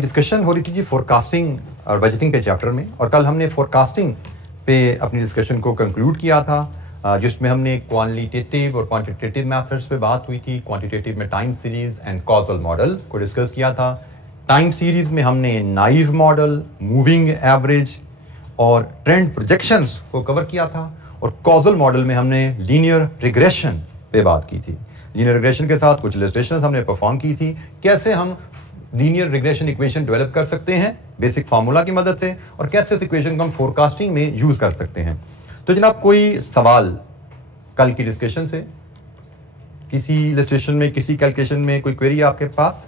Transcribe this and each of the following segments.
Discussion हो रही थी जी फोरकास्टिंग और बजटिंग के चैप्टर में, और कल हमने फोरकास्टिंग पे अपनी डिस्कशन को कंक्लूड किया था, जिसमें हमने क्वालिटेटिव और क्वांटिटेटिव मेथड्स पे बात हुई थी। क्वांटिटेटिव में time series and causal model को डिस्कस किया था। टाइम सीरीज में हमने नाइव मॉडल, मूविंग एवरेज और ट्रेंड प्रोजेक्शंस को कवर किया था, और कॉजल मॉडल में हमने लीनियर रिग्रेशन पे बात की थी। लीनियर रिग्रेशन के साथ कुछ इलस्ट्रेशंस हमने परफॉर्म की थी, कैसे हम लीनियर रिग्रेशन इक्वेशन डेवलप कर सकते हैं बेसिक फार्मूला की मदद से, और कैसे इस इक्वेशन को हम फोरकास्टिंग में यूज कर सकते हैं। तो जनाब, कोई सवाल कल की डिस्कशन से, किसी इलस्ट्रेशन में, किसी कैलकुलेशन में कोई क्वेरी आपके पास?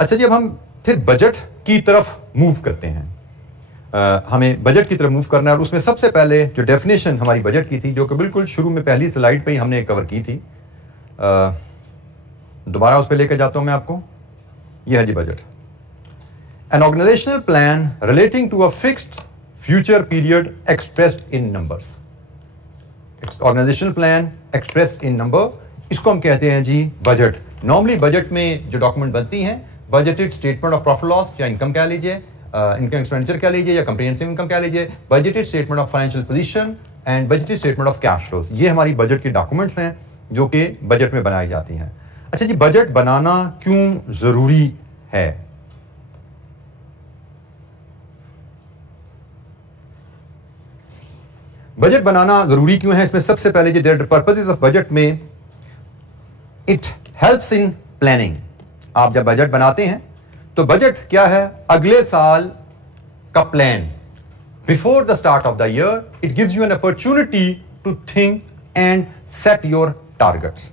अच्छा जी, अब हम फिर बजट की तरफ मूव करते हैं। हमें बजट की तरफ मूव करना है, और उसमें सबसे पहले जो डेफिनेशन हमारी बजट की थी, जो कि बिल्कुल शुरू में पहली स्लाइड पे ही हमने कवर की थी, दोबारा उस पर लेकर जाता हूं मैं आपको। यह है जी budget. An organisational plan relating to a fixed future period expressed in numbers. Organisational plan expressed in number, इसको हम कहते हैं जी बजट। नॉर्मली बजट में जो डॉक्यूमेंट बनती हैं, budgeted statement of profit loss या इनकम कह लीजिए, इनकम एक्सपेंडिचर कह लीजिए, या कंप्रिहेंसिव इनकम कह लीजिए, budgeted statement of financial position and budgeted statement of cash flows, ये हमारी बजट की डॉक्यूमेंट्स हैं जो कि बजट में बनाई जाती हैं। अच्छा जी, बजट बनाना क्यों जरूरी है? बजट बनाना जरूरी क्यों है? इसमें सबसे पहले जी पर्पसेस ऑफ बजट में, इट हेल्प्स इन प्लानिंग। आप जब बजट बनाते हैं तो बजट क्या है? अगले साल का plan. Before the start of the year it gives you an opportunity to think and set your targets.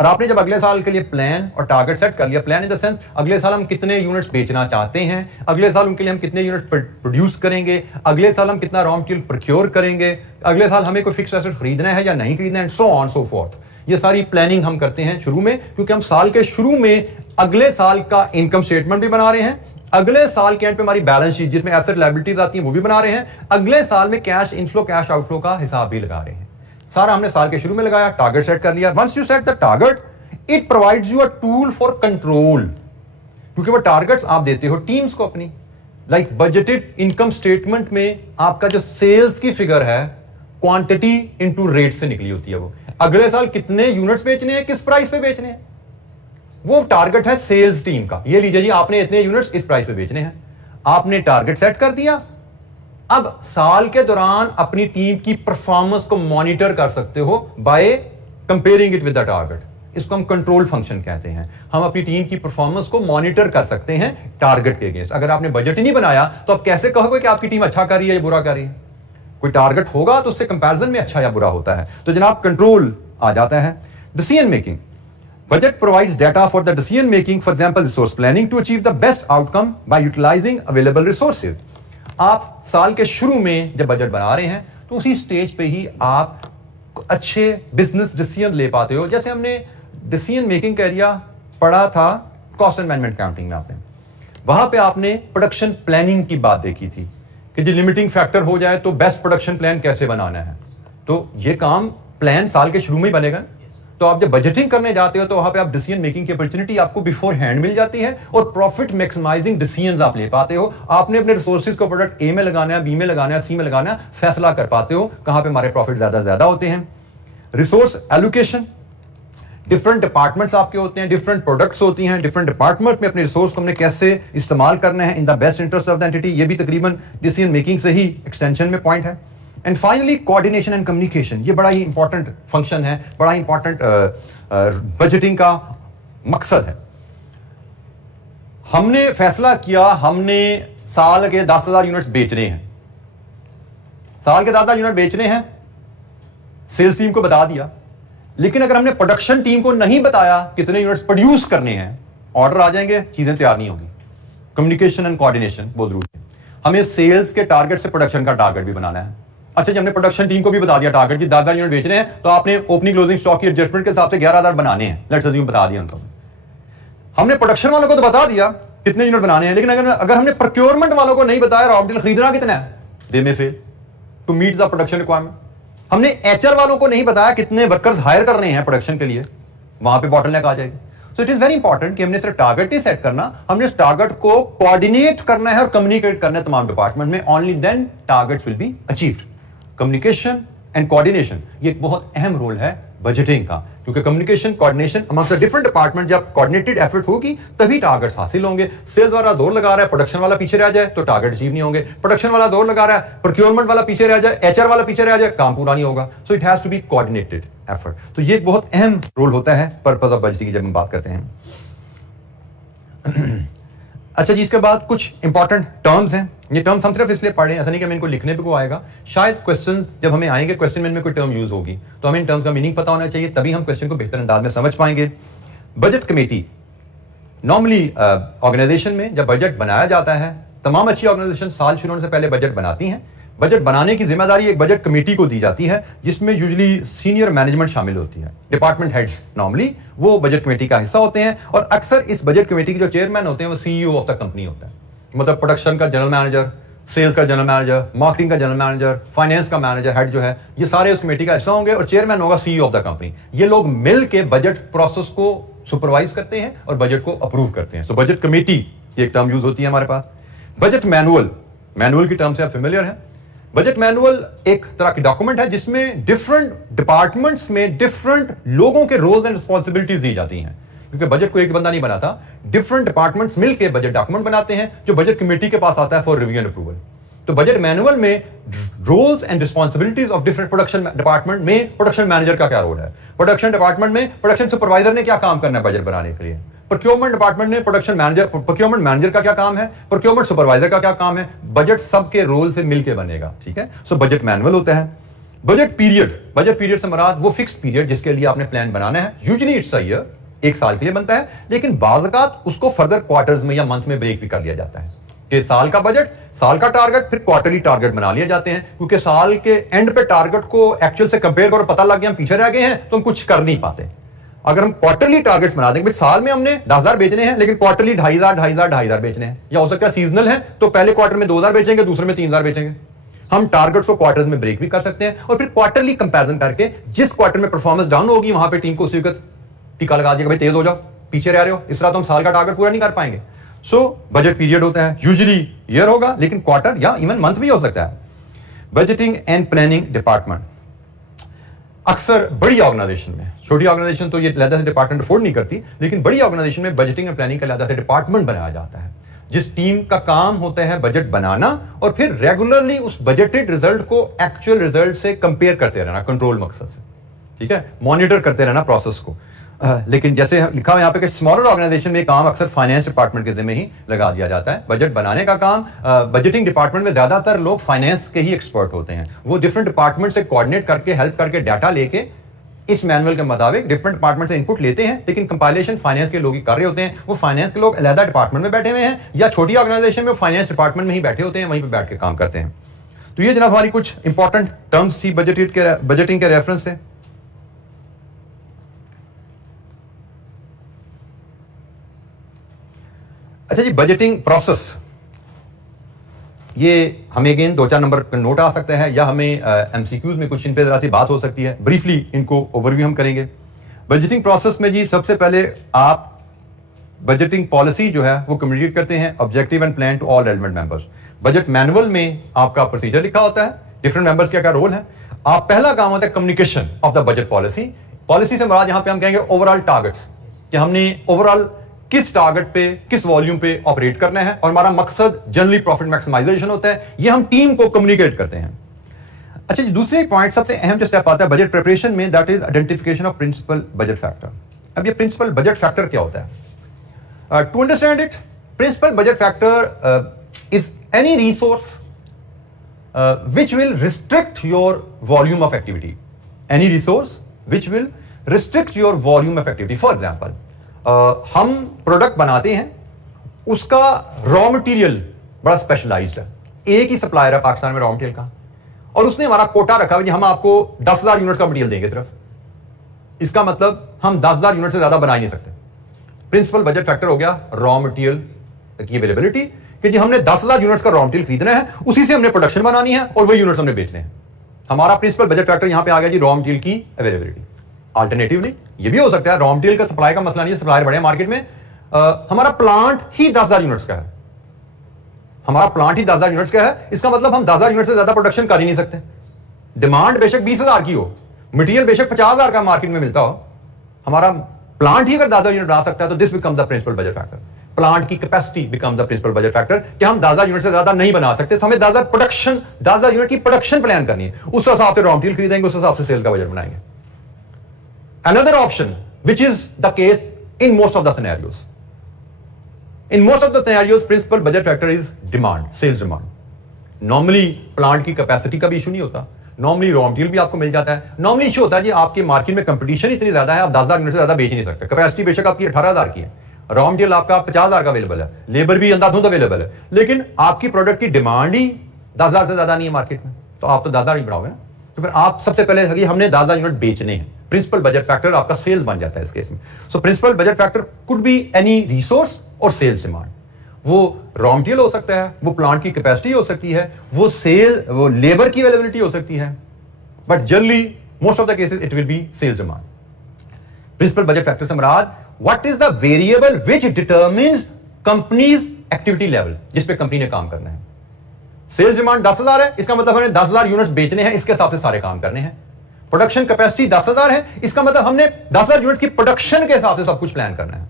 और आपने जब अगले साल के लिए प्लान और टारगेट सेट कर लिया, प्लान इन द सेंस अगले साल हम कितने यूनिट्स बेचना चाहते हैं, अगले साल उनके लिए हम कितने यूनिट प्रोड्यूस करेंगे, अगले साल हम कितना रॉ मटेरियल प्रोक्योर करेंगे, अगले साल हमें कोई फिक्स एसेट खरीदना है या नहीं खरीदना है, and so on so fourth. ये सारी प्लानिंग हम करते हैं शुरू में, क्योंकि हम साल के शुरू में अगले साल का इनकम स्टेटमेंट भी बना रहे हैं, अगले साल के एंड पे हमारी बैलेंस शीट जिसमें एसेट लायबिलिटीज आती हैं वो भी बना रहे हैं, अगले साल में कैश इनफ्लो कैश आउटफ्लो का हिसाब भी लगा रहे हैं। सारा हमने साल के शुरू में लगाया, टारगेट सेट कर लिया। Once you set the target, it provides you a tool for control, क्योंकि वो टारगेट्स आप देते हो टीम्स को अपनी। लाइक बजटेड इनकम स्टेटमेंट में आपका जो सेल्स की फिगर है, क्वांटिटी इनटू रेट से निकली होती है। वो अगले साल कितने यूनिट्स बेचने हैं, किस प्राइस पे बेचने हैं, वो टारगेट है सेल्स टीम का। ये लीजिए जी, आपने इतने यूनिट्स इस प्राइस पे बेचने हैं, आपने टारगेट सेट कर दिया। अब साल के दौरान अपनी टीम की परफॉर्मेंस को मॉनिटर कर सकते हो by comparing it with the target. इसको हम कंट्रोल फंक्शन कहते हैं। हम अपनी टीम की परफॉर्मेंस को मॉनिटर कर सकते हैं टारगेट के अगेंस्ट। अगर आपने बजट ही नहीं बनाया तो आप कैसे कहोगे कि आपकी टीम अच्छा कर रही है या बुरा कर रही है? कोई टारगेट होगा तो उससे कंपैरिजन में अच्छा या बुरा होता है। तो जनाब, कंट्रोल आ जाता है। Decision making, budget provides data for the decision making, for example resource planning, to achieve the best outcome by utilising available resources. आप साल के शुरू में जब बजट बना रहे हैं तो उसी स्टेज पे ही आप अच्छे बिजनेस डिसीजन ले पाते हो। जैसे हमने डिसीजन मेकिंग का एरिया पढ़ा था कॉस्ट एंड मैनेजमेंट अकाउंटिंग में, आपने वहां पे आपने प्रोडक्शन प्लानिंग की बात देखी थी कि जो लिमिटिंग फैक्टर हो जाए तो बेस्ट प्रोडक्शन प्लान कैसे बनाना है। तो ये काम प्लान साल के शुरू में ही बनेगा। तो आप जब बजटिंग करने जाते हो तो वहां पे आप डिसीजन मेकिंग की अपॉर्चुनिटी आपको बिफोर हैंड मिल जाती है, और प्रॉफिट मैक्सिमाइजिंग डिसीजंस आप ले पाते हो। आपने अपने रिसोर्सेज को प्रोडक्ट ए में लगाना है, बी में लगाना है, सी में लगाना है, फैसला कर पाते हो कहां पे हमारे प्रॉफिट ज्यादा होते हैं। रिसोर्स एलोकेशन, डिफरेंट डिपार्टमेंट्स आपके होते हैं, डिफरेंट प्रोडक्ट्स होती हैं, डिफरेंट डिपार्टमेंट में अपने रिसोर्स को हमने कैसे इस्तेमाल करना है in the best interest of the entity, ये भी तकरीबन डिसीजन मेकिंग से ही एक्सटेंशन में पॉइंट है। And finally coordination and communication, ये बड़ा ही इंपॉर्टेंट फंक्शन है, बड़ा ही इंपॉर्टेंट बजटिंग का मकसद है। हमने फैसला किया, हमने साल के 10,000 यूनिट्स बेचने हैं, साल के 10,000 यूनिट बेचने हैं, सेल्स टीम को बता दिया। लेकिन अगर हमने प्रोडक्शन टीम को नहीं बताया कितने यूनिट्स प्रोड्यूस करने हैं, ऑर्डर आ जाएंगे, चीजें तैयार नहीं होगी। कम्युनिकेशन एंड कोऑर्डिनेशन बहुत जरूरी है। हमें सेल्स के टारगेट से प्रोडक्शन का टारगेट भी बनाना है। अच्छा जी, हमने प्रोडक्शन टीम को भी बता दिया टारगेट जी 10,000 यूनिट बेचने हैं, तो आपने ओपनिंग क्लोजिंग स्टॉक की एडजस्टमेंट के हिसाब से 11,000 बनाने हैं, लेट्स अज्यूम बता दिया उनको। हमने प्रोडक्शन वालों को तो बता दिया कितने यूनिट बनाने हैं, लेकिन अगर हमने प्रोक्योरमेंट वालों को नहीं बताया रॉ मटेरियल खरीदना कितना है, they may fail to meet the production requirement. हमने एचआर वालों को नहीं बताया कितने वर्कर्स हायर करने हैं प्रोडक्शन के लिए, वहां पे बॉटलनेक आ जाएगी। So it is very important कि हमने सिर्फ टारगेट ही सेट करना, हमने उस टारगेट को कोऑर्डिनेट करना है और कम्युनिकेट करना है तमाम डिपार्टमेंट में. Only then targets will be achieved. Communication and coordination ये एक बहुत अहम रोल है बजटिंग का, क्योंकि communication coordination amongst the different department जब कोऑर्डिनेटेड एफर्ट होगी तभी टारगेट्स हासिल होंगे. सेल्स वाला जोर लगा रहा है, प्रोडक्शन वाला पीछे रह जाए तो टारगेट अचीव नहीं होंगे. प्रोडक्शन वाला जोर लगा रहा है, प्रोक्योरमेंट वाला पीछे रह जाए, एचआर वाला पीछे रह जाए, काम पूरा नहीं होगा. So it has to be coordinated effort. तो ये एक बहुत अहम रोल होता है पर्पस ऑफ बजटिंग की जब हम बात करते हैं. अच्छा जी, इसके बाद कुछ इंपॉर्टेंट टर्म्स हैं. ये टर्म्स हम सिर्फ इसलिए पढ़ रहे हैं, ऐसा नहीं कि हमें इनको लिखने पे को आएगा. शायद क्वेश्चन जब हमें आएंगे, क्वेश्चन में इनमें कोई टर्म यूज होगी, तो हमें इन टर्म्स का मीनिंग पता होना चाहिए, तभी हम क्वेश्चन को बेहतर अंदाज में समझ पाएंगे. बजट कमेटी नॉर्मली ऑर्गेनाइजेशन में जब बजट बनाया जाता है, तमाम अच्छी ऑर्गेनाइजेशन साल शुरू होने से पहले बजट बनाती हैं. बजट बनाने की जिम्मेदारी एक बजट कमेटी को दी जाती है, जिसमें यूजुअली सीनियर मैनेजमेंट शामिल होती है. डिपार्टमेंट हेड्स नॉर्मली वो बजट कमेटी का हिस्सा होते हैं, और अक्सर इस बजट कमेटी के जो चेयरमैन होते हैं वो सीईओ ऑफ द कंपनी होता है. मतलब प्रोडक्शन का जनरल मैनेजर, सेल्स का जनरल मैनेजर, मार्केटिंग का जनरल मैनेजर, फाइनेंस का मैनेजर हेड जो है, ये सारे उस कमेटी का हिस्सा होंगे, और चेयरमैन होगा सीईओ ऑफ द कंपनी. ये लोग मिल के बजट प्रोसेस को सुपरवाइज करते हैं और बजट को अप्रूव करते हैं. सो बजट कमेटी ये एक टर्म यूज होती है हमारे पास. बजट मैनुअल, मैनुअल की टर्म से आप फेमिलियर हैं. बजट मैनुअल एक तरह की डॉक्यूमेंट है जिसमें डिफरेंट डिपार्टमेंट्स में डिफरेंट लोगों के रोल्स एंड रिस्पॉन्सिबिलिटीज दी जाती हैं, क्योंकि बजट को एक बंदा नहीं बनाता, डिफरेंट डिपार्टमेंट्स मिलकर बजट डॉक्यूमेंट बनाते हैं जो बजट कमेटी के पास आता है फॉर रिव्यू एंड अप्रूवल. तो बजट मैनुअल में roles and responsibilities of different production department में प्रोडक्शन मैनेजर का क्या रोल है, प्रोडक्शन डिपार्टमेंट में प्रोडक्शन सुपरवाइजर ने क्या काम करना है बजट बनाने के लिए, प्रोक्योरमेंट डिपार्टमेंट में प्रोक्योरमेंट मैनेजर का क्या काम है, प्रोक्योरमेंट सुपरवाइजर का क्या काम है. बजट सबके रोल से मिलकर बनेगा. ठीक है. सो बजट मैनुअल होता है. बजट पीरियड, बजट पीरियड से मुराद वो फिक्स पीरियड जिसके लिए आपने प्लान बनाना है. यूजुअली इट्स अ ईयर, एक साल के लिए बनता है, लेकिन बाज़ औक़ात उसको फर्दर क्वार्टर्स में या मंथ में ब्रेक भी कर लिया जाता है कि साल का बजट, साल का टारगेट, फिर क्वार्टरली टारगेट बना लिए जाते हैं, क्योंकि साल के एंड पे टारगेट को एक्चुअल से कंपेयर करो, पता लग गया हम पीछे रह गए हैं तो हम कुछ कर नहीं पाते. अगर हम क्वार्टरली टारगेट्स बना देंगे, साल में हमने 10,000 बेचने हैं, लेकिन क्वार्टरली 2,500 बेचने हैं, या हो सकता है सीजनल है तो पहले क्वार्टर में 2,000 बेचेंगे, दूसरे में 3,000 बेचेंगे. हम टारगेट्स को क्वार्टर में ब्रेक भी कर सकते हैं, और फिर क्वार्टरली कंपैरिजन करके जिस क्वार्टर में परफॉर्मेंस डाउन होगी वहां पे टीम को उसी वक्त टीका लगा दिया, भाई तेज हो जाओ, पीछे रह रहे हो, इस तरह तो हम साल का टारगेट पूरा नहीं कर पाएंगे. सो बजट पीरियड होता है, यूजुअली ईयर होगा, लेकिन क्वार्टर या इवन मंथ भी हो सकता है. बजटिंग एंड प्लानिंग डिपार्टमेंट अक्सर बड़ी ऑर्गेनाइजेशन में, छोटी ऑर्गेनाइजेशन तो ये अलग से डिपार्टमेंट अफोर्ड नहीं करती, लेकिन बड़ी ऑर्गेनाइजेशन में बजटिंग एंड प्लानिंग का अलग से डिपार्टमेंट बनाया जाता है, जिस टीम का काम होता है बजट बनाना और फिर रेगुलरली उस बजटेड रिजल्ट को एक्चुअल रिजल्ट से कंपेयर करते रहना, कंट्रोल मकसद से. ठीक है. मॉनिटर करते रहना प्रोसेस को. लेकिन जैसे लिखा हुआ यहाँ पे कि स्मॉलर ऑर्गेनाइजेशन में काम अक्सर फाइनेंस डिपार्टमेंट के जिम्मे ही लगा दिया जाता है. बजट बनाने का काम बजटिंग डिपार्टमेंट में ज्यादातर लोग फाइनेंस के ही एक्सपर्ट होते हैं. वो डिफरेंट डिपार्टमेंट से कोऑर्डिनेट करके, हेल्प करके, डाटा लेके इस मैनुअल के मुताबिक डिफरेंट डिपार्टमेंट से इनपुट लेते हैं, लेकिन कंपाइलेशन फाइनेंस के लोग ही कर रहे होते हैं. वो फाइनेंस के लोग अलग डिपार्टमेंट में बैठे हुए हैं, या छोटी ऑर्गेनाइजेशन में फाइनेंस डिपार्टमेंट में ही बैठे होते हैं, वहीं पर बैठ के काम करते हैं. तो ये जनाब हमारी कुछ इंपॉर्टेंट टर्म्स थी बजटिंग के रेफरेंस से. अच्छा जी, बजटिंग प्रोसेस, ये हमें अगेन 2-4 नंबर का नोट आ सकता है, या हमें एमसीक्यूज में कुछ इन पे जरा सी बात हो सकती है. ब्रीफली इनको ओवरव्यू हम करेंगे. बजटिंग प्रोसेस में जी सबसे पहले आप बजटिंग पॉलिसी जो है वो कम्युनिकेट करते हैं, objective and plan to all relevant members. Budget manual में आपका प्रोसीजर लिखा होता है, डिफरेंट मेंबर्स का क्या रोल है. आप पहला काम होता है communication of the budget policy. Policy से मुराद यहां पे हम कहेंगे ओवरऑल टारगेट्स, कि हमने ओवरऑल किस टारगेट पे, किस वॉल्यूम पे ऑपरेट करना है, और हमारा मकसद जनरली प्रॉफिट मैक्सिमाइजेशन होता है. ये हम टीम को कम्युनिकेट करते हैं. अच्छा जी, दूसरे पॉइंट सबसे अहम जो स्टेप आता है बजट प्रिपरेशन में, that is identification of principal budget factor. अब ये प्रिंसिपल बजट फैक्टर क्या होता है? To understand it, principal budget factor is any resource which will restrict your volume of activity. Any resource which will restrict your volume of activity. For example, हम product बनाते हैं, उसका raw material बड़ा specialised है, एक ही supplier है पाकिस्तान में raw material का, और उसने हमारा कोटा रखा है, हम आपको 10,000 यूनिट का मटेरियल देंगे सिर्फ. इसका मतलब हम 10,000 यूनिट से ज्यादा बना ही नहीं सकते. प्रिंसिपल बजट फैक्टर हो गया रॉ मटेरियल की अवेलेबिलिटी, कि जी हमने 10,000 यूनिट्स का रॉ मटेरियल खरीदना है, उसी से हमने प्रोडक्शन बनानी है और वही यूनिट्स हमने बेचने हैं. हमारा प्रिंसिपल बजट फैक्टर यहां पे आ गया जी रॉ मटेरियल की अवेलेबिलिटी. अल्टरनेटिवली ये भी हो सकता है रॉ मटेरियल का सप्लाई का मसला नहीं है, सप्लायर बड़े मार्केट में, हमारा प्लांट ही 10,000 यूनिट्स का है, हमारा प्लांट ही 10,000 यूनिट्स का है, इसका मतलब हम 10,000 यूनिट से ज्यादा प्रोडक्शन कर ही नहीं सकते। डिमांड बेशक 20,000 की हो, मटेरियल बेशक 50,000 का मार्केट में मिलता हो, हमारा प्लांट ही अगर 10,000 यूनिट बना सकता है तो this becomes the principal budget factor. Plant की capacity becomes the principal budget factor कि हम 10,000 यूनिट से ज्यादा नहीं बना सकते, तो हमें 10,000 यूनिट की प्रोडक्शन प्लान करनी है, उस हिसाब से रॉ मटेरियल खरीदेंगे, उस हिसाब से सेल का बजट बनाएंगे। Another option which is the case in most of the scenarios, in most of the scenarios principal budget factor is demand, sales demand। normally plant की कैपेसिटी का भी इशू नहीं होता, नॉर्मली रॉ मटेरियल भी आपको मिल जाता है। नॉर्मली इशू होता है कि आपके मार्केट में कंपटीशन इतनी ज्यादा है, आप 10,000 यूनिट से ज्यादा बेच नहीं सकते। कैपेसिटी बेशक आपकी 18,000 की है, रॉ मटेरियल आपका 50,000 का अवेलेबल है, लेबर भी अंधाधुंध अवेलेबल है, लेकिन आपकी प्रोडक्ट की डिमांड ही 10,000 से ज्यादा नहीं है मार्केट में, तो आप तो 10,000 ही बनाओगे ना। तो फिर आप सबसे पहले हमने 10,000 यूनिट बेचने हैं, प्रिंसिपल बजट फैक्टर आपका सेल्स बन जाता है इस केस में। So principal budget factor could be any resource और सेल्स डिमांड। वो रॉ मटेरियल हो सकता है, वो प्लांट की कैपेसिटी हो सकती है, वो लेबर की अवेलेबिलिटी हो सकती है, but generally most of the cases it will be sales demand. Principal budget factor से मुराद what is the variable which determines company's activity level, जिस पे कंपनी ने काम करना है। सेल्स डिमांड 10,000 है, इसका मतलब हमने 10,000 यूनिट्स बेचने हैं, इसके हिसाब से सारे काम करने हैं। प्रोडक्शन कैपेसिटी 10,000 है, इसका मतलब हमने 10,000 यूनिट की प्रोडक्शन के हिसाब से सब कुछ प्लान करना है।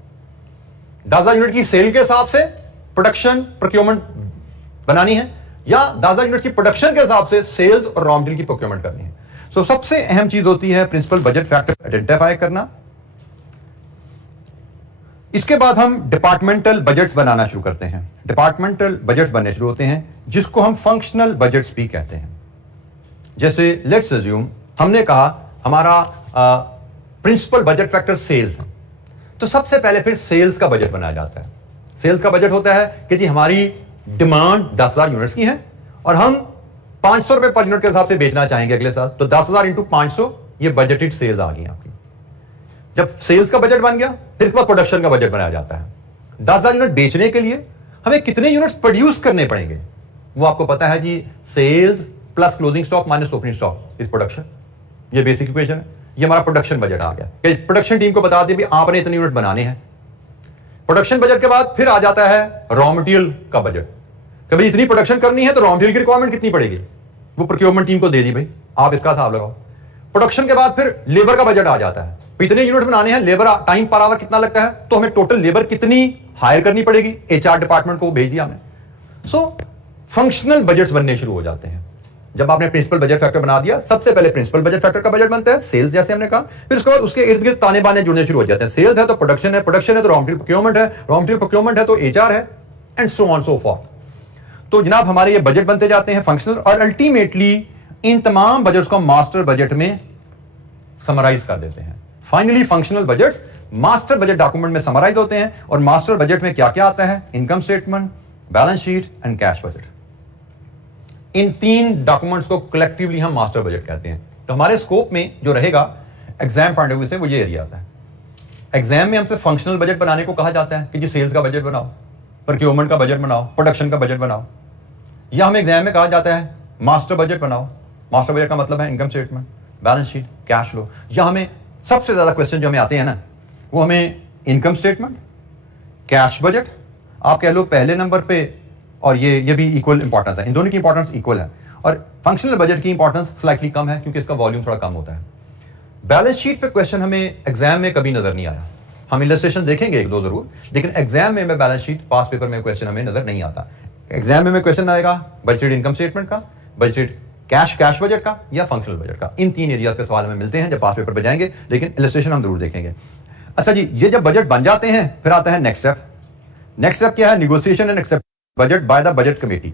10,000 यूनिट की सेल के हिसाब से प्रोडक्शन प्रोक्योरमेंट बनानी है, या 10,000 यूनिट की प्रोडक्शन के हिसाब से सेल्स और रॉ मटेरियल की प्रोक्योरमेंट करनी है। सो सबसे अहम चीज होती है प्रिंसिपल बजट फैक्टर आइडेंटिफाई करना। इसके बाद हम डिपार्टमेंटल बजट्स बनाना शुरू करते हैं। डिपार्टमेंटल बजट्स बनने शुरू होते हैं, जिसको हम फंक्शनल बजट्स भी कहते हैं। जैसे लेट्स अज्यूम हमने कहा हमारा प्रिंसिपल बजट फैक्टर सेल्स है, तो सबसे पहले फिर सेल्स का बजट बनाया जाता है। सेल्स का बजट होता है कि जी हमारी डिमांड 10,000 यूनिट्स की है और हम 500 रुपए पर यूनिट के हिसाब से बेचना चाहेंगे अगले साल, तो 10,000 इंटू 500 ये बजटेड सेल्स आ गई आपकी। जब सेल्स का बजट बन गया, फिर इसके बाद प्रोडक्शन का बजट बनाया जाता है। 10,000 यूनिट बेचने के लिए हमें कितने यूनिट्स प्रोड्यूस करने पड़ेंगे, वो आपको पता है जी। Sales plus closing stock minus opening stock is production, ये बेसिक इक्वेशन है। ये हमारा प्रोडक्शन बजट आ गया कि प्रोडक्शन टीम को बता दें भी आपने इतने यूनिट बनाने हैं। प्रोडक्शन बजट के बाद फिर आ जाता है रॉ मटेरियल का बजट, कभी इतनी प्रोडक्शन करनी है तो रॉ मटेरियल की रिक्वायरमेंट कितनी पड़ेगी, वो प्रोक्योरमेंट टीम को दे दी, भाई आप इसका हिसाब लगाओ। प्रोडक्शन के बाद फिर लेबर का बजट आ जाता है, इतने यूनिट बनाने हैं, लेबर टाइम पर आवर कितना लगता है, तो हमें टोटल लेबर कितनी हायर करनी पड़ेगी, एचआर डिपार्टमेंट को भेज दिया हमने। सो फंक्शनल बजट्स बनने शुरू हो जाते हैं। जब आपने प्रिंसिपल बजट फैक्टर बना दिया, सबसे पहले प्रिंसिपल बजट फैक्टर का बजट बनता है, सेल्स जैसे हमने कहा, फिर उसके बाद उसके इर्द गिर्द ताने बाने जुड़ने शुरू हो जाते हैं। सेल्स है तो प्रोडक्शन है, प्रोडक्शन है तो रॉ मटेरियल प्रोक्योरमेंट है, रॉ मटेरियल प्रोक्योरमेंट है तो एचआर है, and so on so forth. तो जनाब हमारे ये बजट बनते जाते हैं फंक्शनल, और अल्टीमेटली इन तमाम बजट्स को मास्टर बजट में समराइज कर देते हैं। Finally functional budgets master budget document में समराइज होते हैं, और मास्टर बजट में क्या क्या आता है, income statement, balance sheet and cash budget. इन तीन डॉक्यूमेंट्स को कलेक्टिवली हम मास्टर बजट कहते हैं। तो हमारे स्कोप में जो रहेगा एग्जाम पॉइंट ऑफ व्यू से वो ये एरिया आता है। एग्जाम में हमसे फंक्शनल बजट बनाने को कहा जाता है कि जी सेल्स का बजट बनाओ, प्रोक्योरमेंट का बजट बनाओ, प्रोडक्शन का बजट बनाओ, या हमें एग्जाम में कहा जाता है मास्टर बजट बनाओ। मास्टर बजट का मतलब है income statement, balance sheet, cash flow. या हमें सबसे ज्यादा क्वेश्चन जो हमें आते हैं ना, वो हमें इनकम स्टेटमेंट, कैश बजट, आप कह लो पहले नंबर पे, और ये भी इक्वल इंपॉर्टेंस है, इन दोनों की इंपॉर्टेंस इक्वल है। और फंक्शनल बजट की इंपॉर्टेंस स्लाइटली कम है क्योंकि इसका वॉल्यूम थोड़ा कम होता है। बैलेंस शीट पे क्वेश्चन हमें एग्जाम में कभी नजर नहीं आया, हम इलस्ट्रेशन देखेंगे एक दो जरूर, लेकिन एग्जाम में बैलेंस शीट पास पेपर में क्वेश्चन हमें नजर नहीं आता। एग्जाम में क्वेश्चन आएगा बजटेड इनकम स्टेटमेंट का, बजटेड कैश बजट का, या फंक्शनल बजट का। इन तीन एरियाज पे सवाल हमें मिलते हैं जब पास पेपर पे जाएंगे, लेकिन इलस्ट्रेशन हम जरूर देखेंगे। अच्छा जी, ये जब बजट बन जाते हैं फिर आता है नेक्स्ट स्टेप। नेक्स्ट स्टेप क्या है, negotiation and accept budget by the budget committee.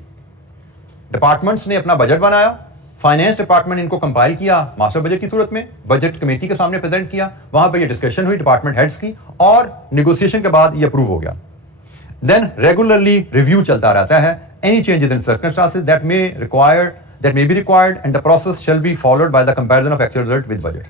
Departments ने अपना बजट बनाया, फाइनेंस डिपार्टमेंट इनको कंपाइल किया मास्टर बजट की सूरत में, बजट कमेटी के सामने प्रेजेंट किया, वहां पे ये डिस्कशन हुई डिपार्टमेंट हेड्स की, और निगोशिएशन के बाद ये अप्रूव हो गया। देन रेगुलरली रिव्यू चलता रहता है, any changes in circumstances that may be required and the process shall be followed by the comparison of actual result with budget.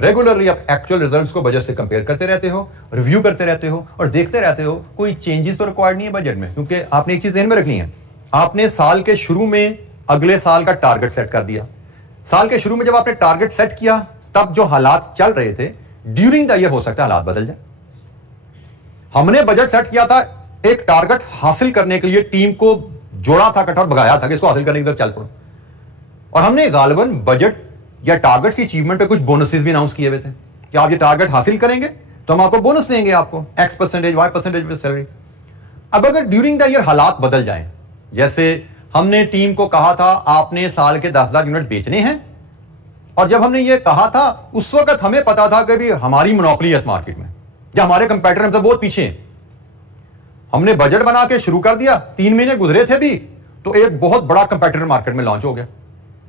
Regularly आप एक्चुअल रिजल्ट्स को बजट से कंपेयर करते रहते हो, रिव्यू करते रहते हो, और देखते रहते हो कोई चेंजेस तो रिक्वायर्ड नहीं है बजट में। क्योंकि आपने एक चीज ध्यान में रखनी है, आपने साल के शुरू में अगले साल का टारगेट सेट कर दिया। साल के शुरू में जब आपने टारगेट सेट किया, तब जो हालात चल रहे थे ड्यूरिंग द ईयर हो सकता है हालात बदल जाए। हमने बजट सेट किया था एक टारगेट हासिल करने के लिए, टीम को जोड़ा था, कटौर भगाया था कि इसको हासिल करने की तरफ चल पड़ो, और हमने गालिबन बजट या टारगेट की अचीवमेंट पे कुछ बोनसेस भी अनाउंस किए हुए थे कि आप ये टारगेट हासिल करेंगे तो हम आपको बोनस देंगे, आपको X% Y% पे सैलरी। अब अगर ड्यूरिंग द ईयर हालात बदल जाएं, जैसे हमने टीम को कहा था आपने साल के 10,000 यूनिट बेचने हैं, और जब हमने ये कहा था उस वक्त हमें पता था कि भी हमारी मोनोपोली है इस मार्केट में या हमारे कंपेटिटर हमसे बहुत पीछे हैं। हमने बजट बना के शुरू कर दिया, 3 महीने गुजरे थे भी तो एक बहुत बड़ा कंपेटिटर मार्केट में लॉन्च हो गया।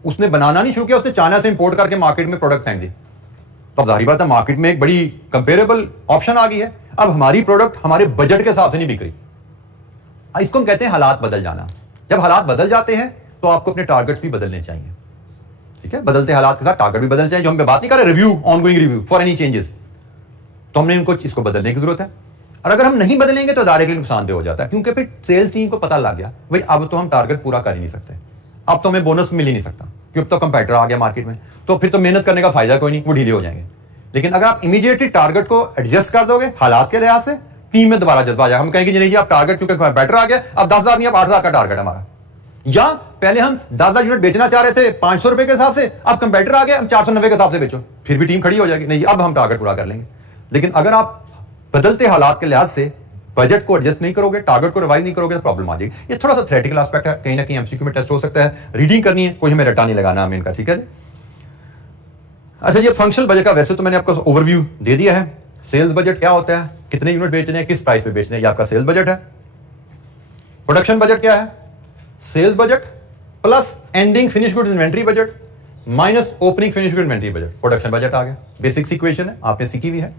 उसने बनाना नहीं शुरू किया, उसने चाइना से इंपोर्ट करके मार्केट में प्रोडक्ट फेंक दिए। तो अब जाहिर बात है मार्केट में एक बड़ी कंपेरेबल ऑप्शन आ गई है। अब हमारी प्रोडक्ट हमारे बजट के हिसाब से नहीं बिक रही। इसको हम कहते हैं हालात बदल जाना। जब हालात बदल जाते हैं तो आपको अपने टारगेट्स भी बदलने चाहिए, ठीक है। बदलते हालात के साथ टारगेट भी बदलने चाहिए। जो हम बात नहीं कर रहे review, ongoing review for any changes, तो हमने इनको इसको बदलने की जरूरत है। और अगर हम नहीं बदलेंगे तो डायरेक्टली नुकसानदेह हो जाता है, क्योंकि फिर सेल्स टीम को पता लग गया भाई अब तो हम टारगेट पूरा कर ही नहीं सकते, अब तो हमें बोनस मिल ही नहीं सकता क्योंकि अब तो कंपेटिटर आ गया मार्केट में, तो फिर तो मेहनत करने का फायदा कोई नहीं, वो ढीले हो जाएंगे। लेकिन अगर आप इमीडिएटली टारगेट को एडजस्ट कर दोगे हालात के लिहाज से, टीम में दोबारा जज्बा आ जाएगा। हम कहेंगे नहीं आप टारगेट क्योंकि कंपेटिटर आ गया, अब 10,000 नहीं अब 8,000 का टारगेट हमारा, या पहले हम 10,000 यूनिट बेचना चाह रहे थे 500 रुपए के हिसाब से, अब कंपेटिटर आ गया हम 490 के हिसाब से बेचो, फिर भी टीम खड़ी हो जाएगी, नहीं अब हम टारगेट पूरा कर लेंगे। लेकिन अगर आप बदलते हालात के लिहाज से बजट को एडजस्ट नहीं करोगे, टारगेट को रिवाइज नहीं करोगे तो प्रॉब्लम आ जाएगी। ये थोड़ा सा थ्योरेटिकल एस्पेक्ट है, कहीं ना कहीं एमसीक्यू में टेस्ट हो सकता है, रीडिंग करनी है, कोई हमें रट्टा नहीं लगाना हमें इनका, ठीक है। अच्छा, ये फंक्शनल बजट का वैसे तो मैंने आपको ओवरव्यू दे दिया है। सेल्स बजट क्या होता है, कितने यूनिट बेचने हैं, किस प्राइस पे बेचने हैं, ये आपका सेल्स बजट है। प्रोडक्शन बजट क्या है, sales budget plus ending finish goods inventory budget minus opening finish goods inventory budget, production budget आ गया। बेसिक इक्वेशन है, आपने सीखी हुई है।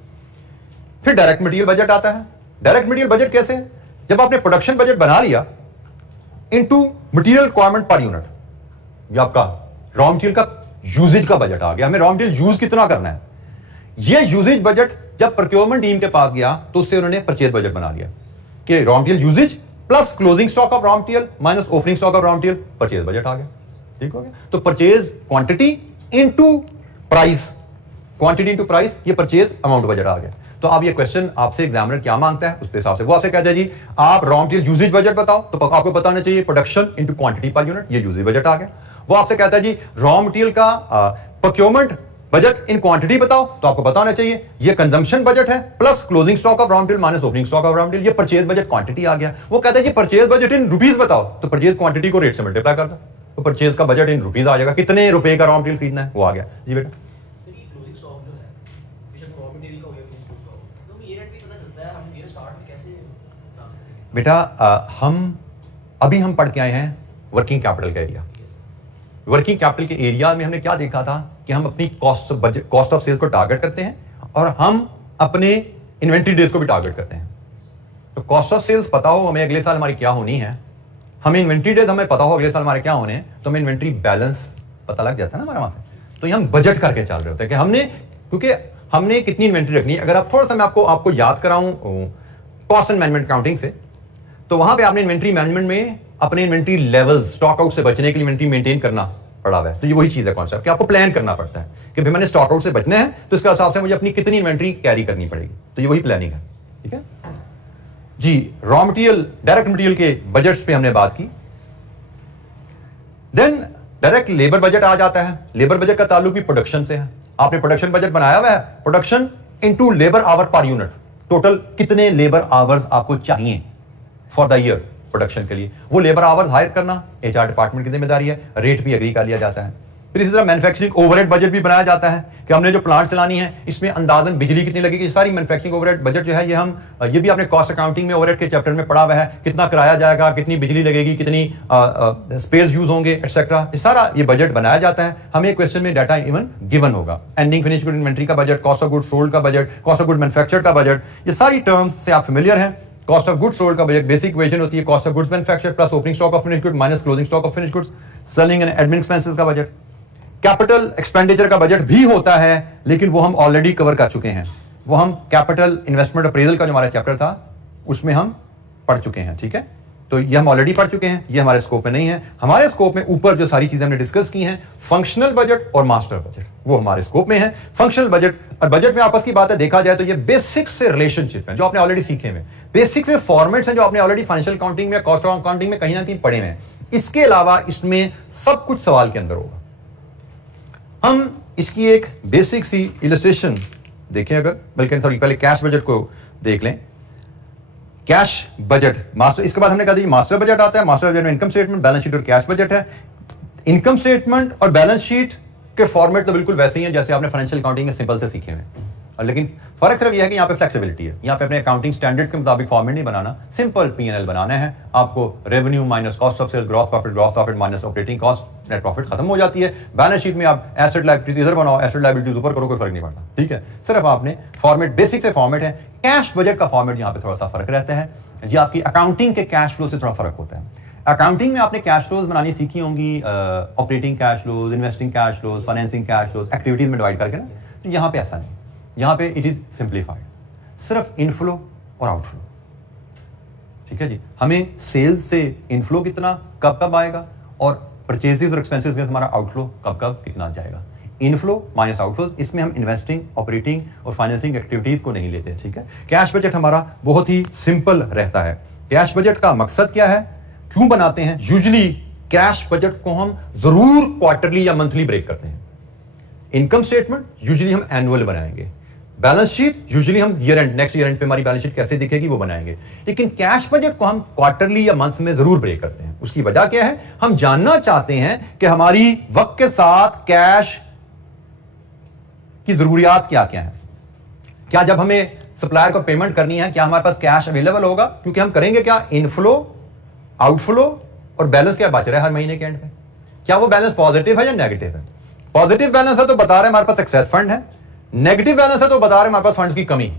फिर डायरेक्ट मटेरियल बजट आता है। डायरेक्ट मटेरियल बजट कैसे है, जब आपने प्रोडक्शन बजट बना लिया into material requirement per unit, ये आपका रॉ मटेरियल का यूजेज का बजट आ गया, हमें रॉ मटेरियल यूज कितना करना है। ये यूजेज बजट जब प्रोक्योरमेंट टीम के पास गया तो उससे उन्होंने परचेज बजट बना लिया कि raw material usage plus closing stock of raw material minus opening stock of raw material, purchase budget आ गया, ठीक हो गया। तो purchase quantity into price, quantity into price, ये परचेज अमाउंट बजट आ गया। तो अब ये क्वेश्चन आपसे एग्जामिनर क्या मांगता है उसके हिसाब से वो आपसे कहता है जी आप रॉ मटेरियल यूजेज बजट बताओ, तो आपको बताना चाहिए production into quantity per unit, ये यूजेज बजट आ गया। वो आपसे कहता है जी रॉ मटेरियल का प्रोक्योरमेंट बजट इन क्वांटिटी बताओ, तो आपको बताना चाहिए ये कंजम्पशन बजट है plus closing stock of raw material minus opening stock of raw material, ये परचेज बजट क्वांटिटी आ गया। वो कहता है जी परचेज बजट इन रुपीस बताओ, तो परचेज क्वांटिटी को रेट से मल्टीप्लाई कर दो, तो परचेज का बजट इन रुपीस आ जाएगा, कितने रुपए का रॉ मटेरियल खरीदना है वो आ गया। जी बेटा बेटा हम पढ़ के आए हैं वर्किंग कैपिटल का एरिया। वर्किंग कैपिटल के एरिया में हमने क्या देखा था कि हम अपनी कॉस्ट ऑफ सेल्स को टारगेट करते हैं और हम अपने इन्वेंट्री डेज को भी टारगेट करते हैं। तो कॉस्ट ऑफ सेल्स पता हो हमें अगले साल हमारी क्या होनी है, हमें इन्वेंट्री डेज हमें पता हो अगले साल हमारे क्या होने हैं, तो हमें इन्वेंट्री बैलेंस पता लग जाता है ना हमारे वहां से। तो ये हम बजट करके चल रहे होते हैं कि हमने, क्योंकि हमने कितनी इन्वेंट्री रखनी है। अगर आप थोड़ा सा मैं आपको याद कराऊं कॉस्ट एंड मैनेजमेंट अकाउंटिंग से, तो वहां पे आपने इन्वेंट्री मैनेजमेंट में अपने इन्वेंट्री लेवल्स, स्टॉक आउट से बचने के लिए इन्वेंट्री मेंटेन करना पड़ा हुआ है। तो ये वही चीज है कॉन्सेप्ट कि आपको प्लान करना पड़ता है कि भाई मैंने स्टॉक आउट से बचना है तो इसके हिसाब से मुझे अपनी कितनी इन्वेंट्री कैरी करनी पड़ेगी। तो ये वही प्लानिंग है, ठीक है जी। रॉ मटेरियल, डायरेक्ट मटेरियल के बजट्स पे हमने बात की। देन डायरेक्ट लेबर बजट आ जाता है। लेबर बजट का ताल्लुक भी प्रोडक्शन से है। आपने प्रोडक्शन बजट बनाया हुआ है, production into labour our per unit, total कितने लेबर आवर्स आपको चाहिए फॉर द ईयर प्रोडक्शन के लिए, वो लेबर आवर्स हायर करना एचआर डिपार्टमेंट की जिम्मेदारी है। रेट भी एग्री कर लिया जाता है। फिर इसी तरह मैन्युफैक्चरिंग ओवरहेड बजट भी बनाया जाता है कि हमने जो प्लांट चलानी है इसमें अंदाजन बिजली कितनी लगेगी, सारी मैन्युफैक्चरिंग ओवरहेड बजट जो है ये भी आपने कॉस्ट अकाउंटिंग में ओवरहेड के चैप्टर में पढ़ा हुआ है। कितना किराया जाएगा, कितनी बिजली लगेगी, कितनी स्पेस यूज होंगे एटसेट्रा, ये सारा ये बजट बनाया जाता है। हमें क्वेश्चन में डाटा इवन गिवन होगा। एंडिंग फिनिश गुड इन्वेंट्री का budget, cost of good sold का budget, cost of good manufactured का बजट, ये सारी टर्म्स से आप फेमिलियर हैं। कॉस्ट ऑफ गुड्स सोल्ड का बजट बेसिक इक्वेशन होती है cost of goods manufactured plus opening stock of finished good minus closing stock of finished goods, selling and admin expenses का बजट। कैपिटल एक्सपेंडिचर का budget भी होता है लेकिन वो हम ऑलरेडी कवर कर चुके हैं, वो हम कैपिटल इन्वेस्टमेंट अप्रेजल का जो हमारा चैप्टर था उसमें हम पढ़ चुके हैं, ठीक है। तो ये हम ऑलरेडी पढ़ चुके हैं, ये हमारे स्कोप में नहीं है। हमारे स्कोप में ऊपर जो सारी चीजें हमने डिस्कस की हैं, फंक्शनल बजट और मास्टर बजट, वो हमारे स्कोप में है। फंक्शनल बजट और बजट में आपस की बात है, देखा जाए तो ये बेसिक्स से रिलेशनशिप है जो आपने ऑलरेडी सीखे हुए, बेसिक्स से फॉर्मेट्स हैं जो आपने ऑलरेडी फाइनेंशियल अकाउंटिंग में, कॉस्ट ऑफ अकाउंटिंग में कहीं ना कहीं पढ़े हुए हैं। इसके अलावा इसमें सब कुछ सवाल के अंदर होगा। हम इसकी एक बेसिक सी इलस्ट्रेशन देखें, अगर बल्कि सॉरी पहले कैश बजट को देख लें। कैश बजट मास्टर, इसके बाद हमने कहा था मास्टर बजट आता है। मास्टर बजट में इनकम स्टेटमेंट, बैलेंस शीट और कैश बजट है। इनकम स्टेटमेंट और बैलेंस शीट के फॉर्मेट तो बिल्कुल वैसे ही हैं जैसे आपने फाइनेंशियल अकाउंटिंग में सिंपल से सीखे हुए हैं, और लेकिन फर्क सिर्फ यह है कि यहाँ पे फ्लेक्सिबिलिटी है। यहाँ पे अपने अकाउंटिंग स्टैंडर्ड्स के मुताबिक फॉर्मेट नहीं बनाना, सिंपल P&L बनाना है। आपको revenue minus cost of sale, gross profit minus operating cost, net profit खत्म हो जाती है। बैलेंस शीट में आप एसेट लायबिलिटीज इधर बनाओ, एसेट लायबिलिटीज ऊपर करो, कोई फर्क नहीं पड़ता, ठीक है। सिर्फ आपने फॉर्मेट बेसिक से फॉर्मेट है। कैश बजट का फॉर्मेट यहाँ पे थोड़ा सा फर्क रहता है जी, आपकी अकाउंटिंग के कैश फ्लो से थोड़ा फर्क होता है। अकाउंटिंग में आपने कैश फ्लोज बनानी सीखी होंगी, operating cash flows, investing cash flows, financing cash flows, activities में डिवाइड करके ना। तो यहाँ पे ऐसा नहीं, यहाँ पे इट इज सिंप्लीफाइड, सिर्फ इनफ्लो और आउटफ्लो, ठीक है जी। हमें सेल्स से इनफ्लो कितना कब कब आएगा और परचेजेस और एक्सपेंसेस का हमारा आउटफ्लो कब कब कितना जाएगा। इनफ्लो माइनस आउटफ्लो, इसमें हम इन्वेस्टिंग, ऑपरेटिंग और फाइनेंसिंग एक्टिविटीज को नहीं लेते, ठीक है। कैश बजट हमारा बहुत ही सिंपल रहता है। कैश बजट का मकसद क्या है, क्यों बनाते हैं? यूजुअली कैश बजट को हम जरूर क्वार्टरली या मंथली ब्रेक करते हैं। इनकम स्टेटमेंट यूजुअली हम एनुअल बनाएंगे, बैलेंस शीट यूजुअली हम year and, next year and पे हमारी बैलेंस शीट कैसे दिखेगी वो बनाएंगे। लेकिन कैश बजट को हम क्वार्टरली या मंथ में जरूर ब्रेक करते हैं। उसकी वजह क्या है, हम जानना चाहते हैं कि हमारी वक्त के साथ कैश की जरूरियात क्या क्या है। क्या जब हमें सप्लायर को पेमेंट करनी है, क्या हमारे पास कैश अवेलेबल होगा? क्योंकि हम करेंगे क्या, इनफ्लो, आउटफ्लो और बैलेंस क्या बच रहा है हर महीने के एंड पे। क्या वो बैलेंस पॉजिटिव है या नेगेटिव है? पॉजिटिव बैलेंस है तो बता रहे हमारे पास एक्सेस फंड है, नेगेटिव बैलेंस है तो बता रहे हमारे पास फंड की कमी।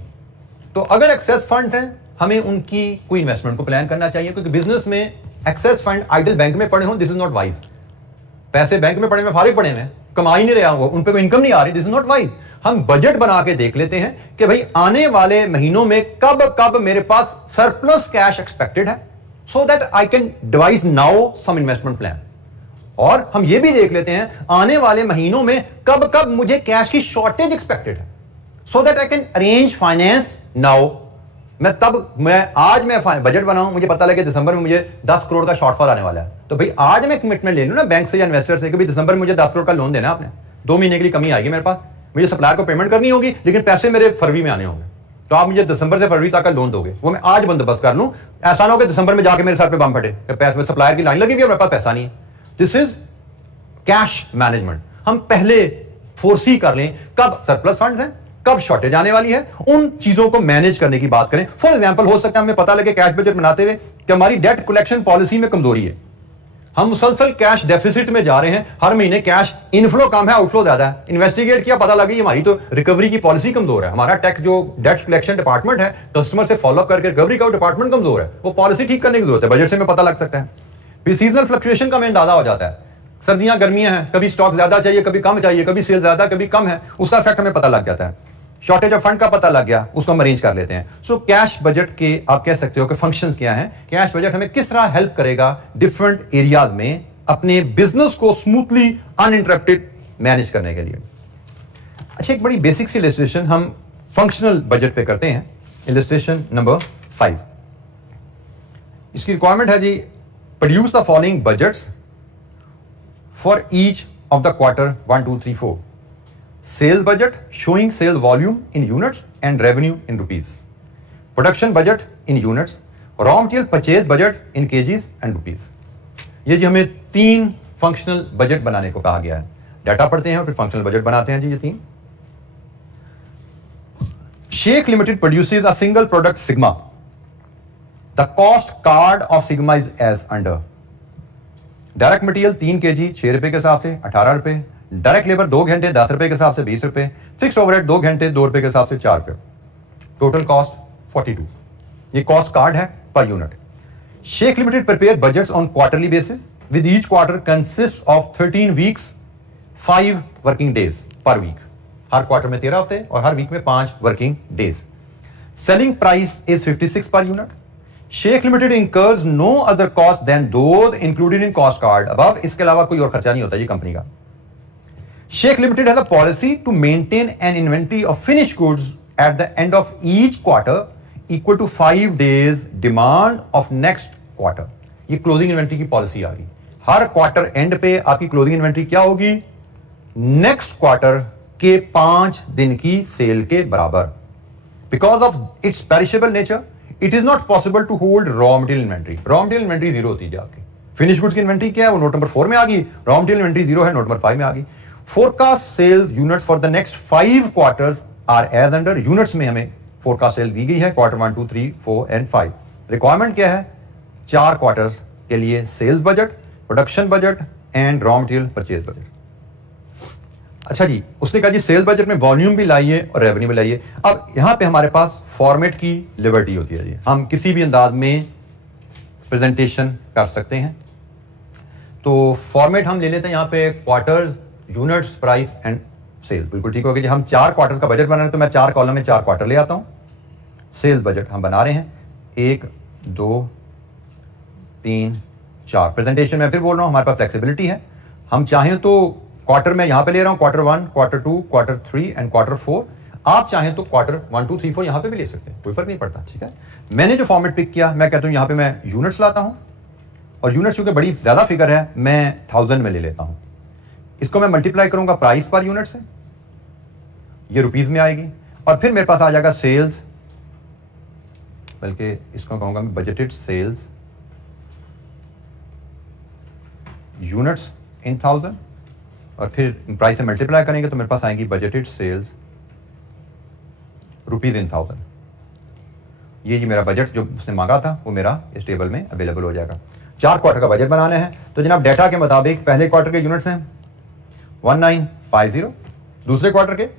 तो अगर एक्सेस फंड हैं, हमें उनकी कोई इन्वेस्टमेंट को प्लान करना चाहिए, क्योंकि बिजनेस में एक्सेस फंड आइडल बैंक में पड़े हो, दिस इज नॉट वाइज। पैसे बैंक में पड़े में फारिग पड़े में, कमा ही नहीं रहा हूं, उन पे कोई इनकम नहीं आ रही, दिस इज नॉट वाइज। हम बजट बना के देख लेते हैं कि भाई आने वाले महीनों में कब कब मेरे पास सरप्लस कैश एक्सपेक्टेड है, so that I can devise now some investment plan. और हम ये भी देख लेते हैं आने वाले महीनों में कब कब मुझे कैश की शॉर्टेज एक्सपेक्टेड है, so that I can arrange finance now. मैं आज बजट बनाऊं, मुझे पता लगे दिसंबर में मुझे 10 करोड़ का शॉर्टफॉल आने वाला है, तो भाई आज मैं कमिटमेंट ले लूं ना बैंक से या इन्वेस्टर से कि भाई दिसंबर में मुझे 10 करोड़ का लोन देना आपने, 2 महीने के लिए कमी आएगी मेरे पास, मुझे सप्लायर को पेमेंट करनी होगी, लेकिन पैसे मेरे फरवरी में आने होंगे, तो आप मुझे दिसंबर से फरवरी तक का लोन दोगे, वो मैं आज बंदोबस्त कर लूं। ऐसा ना हो कि दिसंबर में जाके मेरे सर पे बम फटे, पैसे सप्लायर की लाइन लगी हुई है, मेरे पास पैसा नहीं है। This is cash management. हम पहले फोरसी कर लें कब सरप्लस फंड्स हैं, कब शॉर्टेज आने वाली है, उन चीजों को मैनेज करने की बात करें। फॉर एग्जांपल हो सकता है हमें पता लगे कैश बजट बनाते हुए कि हमारी डेट कलेक्शन पॉलिसी में कमजोरी है, हम मुसलसल कैश डेफिसिट में जा रहे हैं, हर महीने कैश इनफ्लो कम है, आउटफ्लो ज्यादा है। इन्वेस्टिगेट किया, पता लगी हमारी तो रिकवरी की पॉलिसी कमजोर है, हमारा टेक जो डेट कलेक्शन डिपार्टमेंट है, कस्टमर से फॉलोअप करके रिकवरी का डिपार्टमेंट कमजोर है, वो पॉलिसी ठीक करने की जरूरत है। बजट से हमें पता लग सकता है। फिर सीजनल फ्लक्चुएशन का हमें अंदाजा हो जाता है, सर्दियां गर्मियां हैं, कभी स्टॉक ज्यादा चाहिए, कभी कम चाहिए, कभी सेल ज्यादा कभी कम है, उसका इफेक्ट हमें पता लग जाता है। शॉर्टेज ऑफ फंड का पता लग गया, उसको हम अरेंज कर लेते हैं। सो कैश बजट के आप कह सकते हो कि फंक्शंस क्या हैं। कैश बजट हमें किस तरह हेल्प करेगा डिफरेंट एरियाज में अपने बिजनेस को स्मूथली अनइंटरप्टेड मैनेज करने के लिए। अच्छा, एक बड़ी बेसिक सी इलस्ट्रेशन हम फंक्शनल बजट पे करते हैं। इलस्ट्रेशन नंबर 5, इसकी रिक्वायरमेंट है जी, produce the following budgets for each of the quarter 1, 2, 3, 4. Sales budget showing sales volume in units and revenue in rupees. Production budget in units. Raw material purchase budget in kgs and rupees. ये जी हमें 3 functional budget बनाने को कहा गया है। Data पढ़ते हैं और फिर फंक्शनल बजट बनाते हैं जी। ये 3। Sheikh Limited produces a single product Sigma. The cost card of Sigma is as under. Direct material 3 kg 6 रुपए के हिसाब से 18 रुपए, डायरेक्ट लेबर 2 घंटे 10 रुपए के हिसाब से 20 रुपए, फिक्स्ड ओवरहेड 2 घंटे 2 रुपए के हिसाब से 4 रुपए, टोटल कॉस्ट 42। ये कॉस्ट कार्ड है पर unit. Sheikh limited prepare budgets on quarterly basis with each quarter consist of 13 weeks 5 working days per week. हर क्वार्टर में 13 हफ्ते और हर वीक में 5 working days. Selling price is 56 per unit. Sheikh limited incurs no other cost than those included in cost card above, इसके अलावा कोई और खर्चा नहीं होता जी कंपनी का। Sheikh limited has a policy to maintain an inventory of finish goods at the end of each quarter equal to 5 days demand of next quarter. ये क्लोजिंग इन्वेंट्री की पॉलिसी आ गई। हर क्वार्टर एंड पे आपकी क्लोजिंग इन्वेंट्री क्या होगी? Next quarter के 5 दिन की सेल के बराबर। Because of its perishable nature it is not possible to hold raw material inventory. Raw material inventory zero होती है आपकी। फिनिश गुड्स की इन्वेंट्री क्या है? वो नोट नंबर 4 में आ गई। रॉ मटेरियल इन्वेंट्री जीरो है, नोट नंबर 5 में आ गई। Forecast sale units for the next 5 quarters are as under. Units में हमें फोरकास्ट सेल दी गई है, क्वार्टर 1, 2, 3, 4 and 5। रिक्वायरमेंट क्या है? 4 क्वार्टर्स के लिए sales budget, production budget and raw material purchase budget. अच्छा जी, उसने कहा जी सेल्स बजट में वॉल्यूम भी लाइए और रेवेन्यू भी लाइए। अब यहां पे हमारे पास फॉर्मेट की लिबर्टी होती है जी, हम किसी भी अंदाज में प्रेजेंटेशन कर सकते हैं। तो फॉर्मेट हम ले लेते हैं यहां पे quarters, units, price and sale. बिल्कुल ठीक हो गया जी। हम 4 क्वार्टर का बजट बना रहे हैं तो मैं 4 कॉलम में 4 क्वार्टर ले आता हूं। सेल्स बजट हम बना रहे हैं 1, 2, 3, 4। प्रेजेंटेशन में फिर बोल रहा हूं हमारे पास फ्लेक्सिबिलिटी है। हम चाहें तो क्वार्टर में यहां पे ले रहा हूं, quarter 1, quarter 2, quarter 3 and quarter 4। आप चाहें तो क्वार्टर 1, 2, 3, 4 यहां पे भी ले सकते हैं, कोई फर्क नहीं पड़ता। ठीक है, मैंने जो फॉर्मेट पिक किया, मैं कहता हूं यहां पे मैं यूनिट्स लाता हूं और यूनिट्स क्योंकि बड़ी ज्यादा फिगर है मैं 1000 में ले लेता हूं। इसको मैं मल्टीप्लाई करूंगा प्राइस पर यूनिट से, ये रुपीज में आएगी और फिर मेरे पास आ जाएगा सेल्स, बल्कि इसको कहूंगा मैं बजटेड सेल्स यूनिट्स इन 1000 और फिर प्राइस से मल्टीप्लाई करेंगे तो मेरे पास आएंगी बजटेड सेल्स रुपीज इन 1000। ये जी मेरा बजट जो उसने मांगा था वो मेरा इस टेबल में अवेलेबल हो जाएगा। 4 क्वार्टर का बजट बनाना है तो जनाब डाटा के मुताबिक पहले क्वार्टर के यूनिट्स हैं 1950, दूसरे क्वार्टर के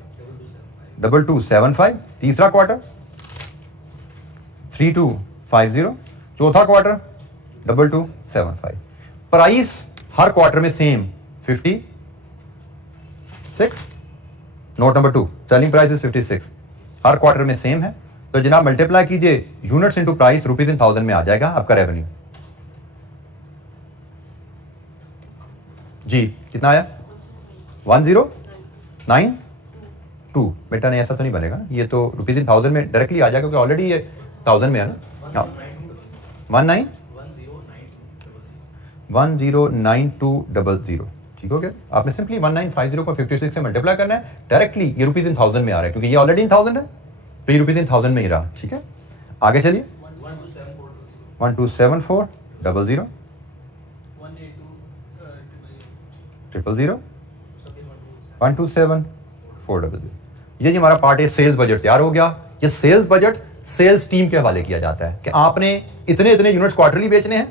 2275, तीसरा क्वार्टर 3250, चौथा क्वार्टर 2275। प्राइस हर क्वार्टर में same 56, note number 2, selling price is 56, her quarter में सेम है। तो जनाब मल्टीप्लाई कीजिए units into price, rupees in 1000 में आ जाएगा आपका रेवेन्यू। जी कितना आया? 1092। बेटा नहीं, ऐसा तो नहीं बनेगा, ये तो रुपीज इन 1000 में डायरेक्टली आ जाएगा क्योंकि ऑलरेडी ये 1000 में है ना। 109200। ठीक हो गया। आपने सिंपली 1950 को 56 से मल्टीप्लाई करना है, डायरेक्टली ये रुपीज इन 1000 में आ रहा है क्योंकि ये ऑलरेडी इन 1000 है तो ये रुपीज इन 1000 में ही रहा। ठीक है, आगे चलिए। 1274000, 000, 1274000। ये जी हमारा पार्ट है। सेल्स बजट तैयार हो गया। ये सेल्स बजट सेल्स टीम के हवाले किया जाता है कि आपने इतने इतने यूनिट्स क्वार्टरली बेचने हैं,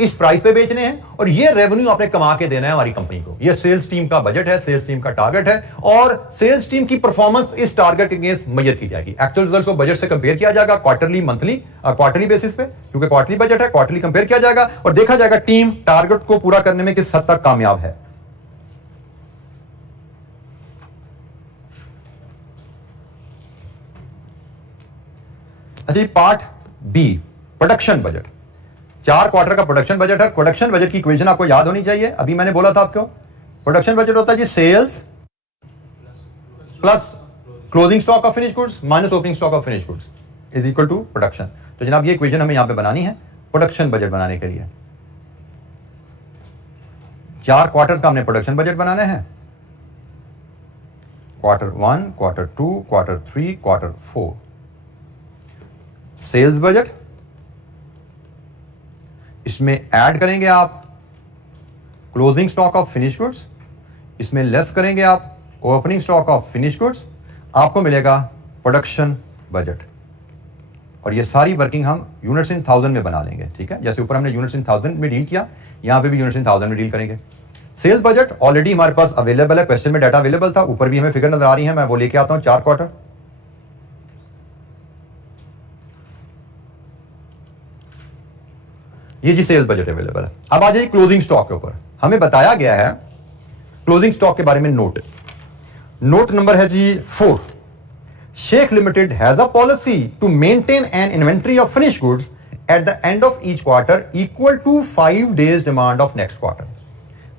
इस प्राइस पे बेचने हैं और ये रेवेन्यू आपने कमा के देना है हमारी कंपनी को। ये सेल्स टीम का बजट है, सेल्स टीम का टारगेट है और सेल्स टीम की परफॉर्मेंस इस टारगेट के अगेंस्ट मेजर की जाएगी। एक्चुअल रिजल्ट्स को बजट से कंपेयर किया जाएगा क्वार्टरली, मंथली, क्वार्टरली बेसिस पे, क्योंकि क्वार्टरली बजट है, क्वार्टरली कंपेयर किया जाएगा और देखा जाएगा टीम टारगेट को पूरा करने में किस हद तक कामयाब है। अच्छा, part B, production budget. 4 quarter का प्रोडक्शन बजट है। प्रोडक्शन बजट की इक्वेशन आपको याद होनी चाहिए। अभी मैंने बोला था आपको प्रोडक्शन बजट होता है जी sales plus closing stock of finish goods minus opening stock of finish goods is equal to production. तो जनाब ये इक्वेशन हमें यहां पे बनानी है प्रोडक्शन बजट बनाने के लिए। 4 क्वार्टर का हमने प्रोडक्शन बजट बनाना है, quarter 1, quarter 2, quarter 3, quarter 4। Sales budget, इसमें ऐड करेंगे आप closing stock of finish goods, इसमें लेस करेंगे आप opening stock of finish goods, आपको मिलेगा प्रोडक्शन बजट। और ये सारी वर्किंग हम यूनिट्स इन 1000 में बना लेंगे। ठीक है, जैसे ऊपर हमने यूनिट्स इन 1000 में डील किया, यहां पे भी यूनिट्स इन 1000 में डील करेंगे। सेल्स बजट ऑलरेडी हमारे पास अवेलेबल है, क्वेश्चन में डाटा अवेलेबल था, ऊपर भी हमें फिगर नजर आ रही है, मैं वो लेके आता हूं। 4 क्वार्टर, ये जी सेल्स बजट अवेलेबल है। अब आ जाइए क्लोजिंग स्टॉक के ऊपर। हमें बताया गया है क्लोजिंग स्टॉक के बारे में नोट नंबर है जी 4। Sheikh limited has a policy to maintain an inventory of finish goods at the end of each quarter equal to 5 days demand of next quarter.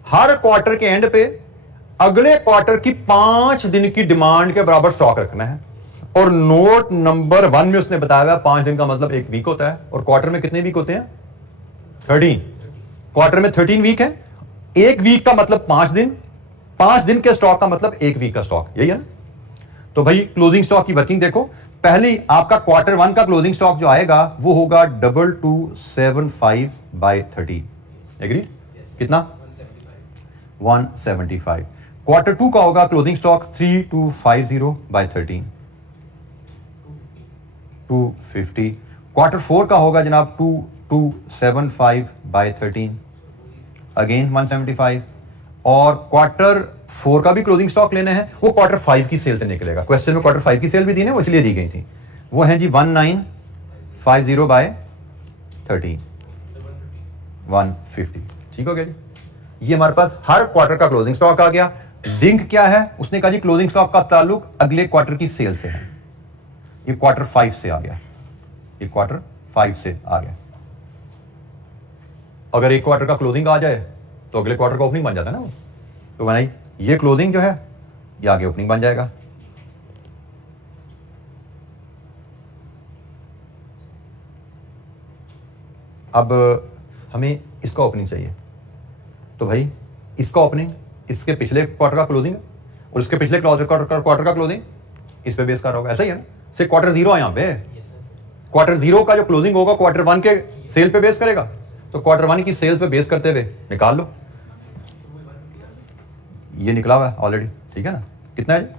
हर क्वार्टर के एंड पे अगले क्वार्टर की 5 दिन की डिमांड के बराबर स्टॉक रखना है। और नोट नंबर 1 में उसने बताया हुआ 5 दिन का मतलब 1 वीक होता है, और क्वार्टर में कितने वीक होते हैं? 13। क्वार्टर में 13 वीक है। 1 वीक का मतलब 5 दिन, 5 दिन के स्टॉक का मतलब 1 वीक का स्टॉक, यही है ना? तो भाई क्लोजिंग स्टॉक की वर्किंग देखो। पहली आपका क्वार्टर 1 का क्लोजिंग स्टॉक जो आएगा वो होगा 2275/30। एग्री? कितना? 175। क्वार्टर 2 का होगा क्लोजिंग स्टॉक 3250/13, 250। क्वार्टर 4 का होगा जनाब 2275/13, अगेन 175। और क्वार्टर 4 का भी क्लोजिंग स्टॉक लेना है, वो क्वार्टर 5 की सेल से निकलेगा। क्वेश्चन में क्वार्टर 5 की सेल भी दी है, वो इसलिए दी गई थी। वो है जी 1950/13, 150। ठीक हो गया जी? ये हमारे पास हर क्वार्टर का क्लोजिंग स्टॉक आ गया। लिंक क्या है? उसने कहा जी क्लोजिंग स्टॉक का ताल्लुक अगले क्वार्टर की सेल से है। ये क्वार्टर 5 से आ गया, ये क्वार्टर 5 से आ गया। अगर एक क्वार्टर का क्लोजिंग आ जाए तो अगले क्वार्टर का ओपनिंग बन जाता है ना वो। तो बनाई ये क्लोजिंग जो है ये आगे ओपनिंग बन जाएगा। अब हमें इसका ओपनिंग चाहिए, तो भाई इसका ओपनिंग इसके पिछले क्वार्टर का क्लोजिंग और इसके पिछले क्वार्टर का क्लोजिंग इस पे बेस कर रहा होगा। ऐसा ही है ना? सिर्फ क्वार्टर 0 है यहां पे। क्वार्टर 0 का जो क्लोजिंग होगा क्वार्टर 1 के सेल पे बेस करेगा, तो क्वार्टर 1 की सेल्स पे बेस करते हुए निकाल लो। ये निकला हुआ है ऑलरेडी, ठीक है ना? कितना है?